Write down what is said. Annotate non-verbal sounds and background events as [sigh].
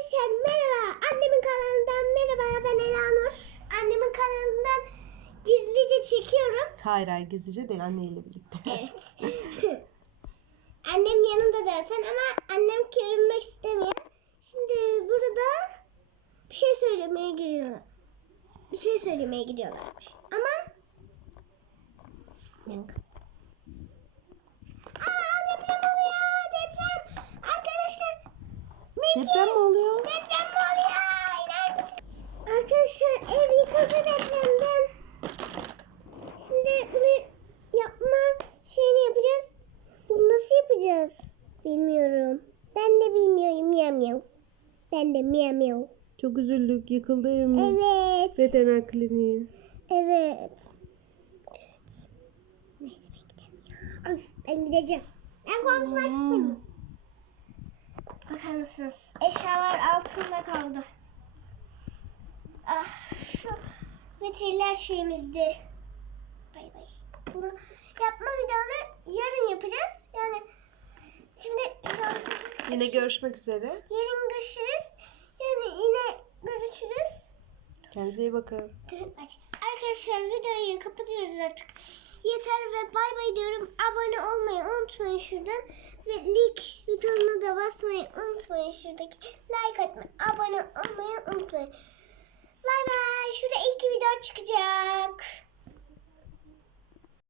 Arkadaşlar merhaba. Annemin kanalından merhaba. Ben Elanur. Annemin kanalından gizlice çekiyorum. Hayır hayır gizlice değil anneyle birlikte. Evet. [laughs] Annem yanımda dersen ama annem görünmek istemiyor. Şimdi burada bir şey söylemeye gidiyor. Bir şey söylemeye gidiyorlarmış. Ama Yok. Aa deprem oluyor deprem. Arkadaşlar Deprem mi oluyor? Deprem mi oluyor? Arkadaşlar ev yıkıldı depremden. Şimdi bunu yapma şeyini yapacağız. Bunu nasıl yapacağız? Bilmiyorum. Ben de bilmiyorum. Miyav miyav. Ben de miyav miyav. Çok üzüldük. Yıkıldı evimiz. Evet. Veteriner kliniği. Evet. Evet. Neyse ben. Öf, ben gideceğim. Ben konuşmak istemiyorum. Bakar mısınız? Eşyalar altında kaldı. Ah şu veteriner şeyimizdi. Bay bay. Bunu yapma videonu yarın yapacağız. Yani şimdi Yine görüşmek üzere. yarın görüşürüz. Yani yine görüşürüz. Kendinize iyi bakın. Arkadaşlar videoyu kapatıyoruz artık. Yeter ve bay bay diyorum. Abone olmayı unutmayın şuradan. Ve link butonuna da basmayı unutmayın şuradaki. Like atmayı, abone olmayı unutmayın. Bay bay. Şurada ilk video çıkacak.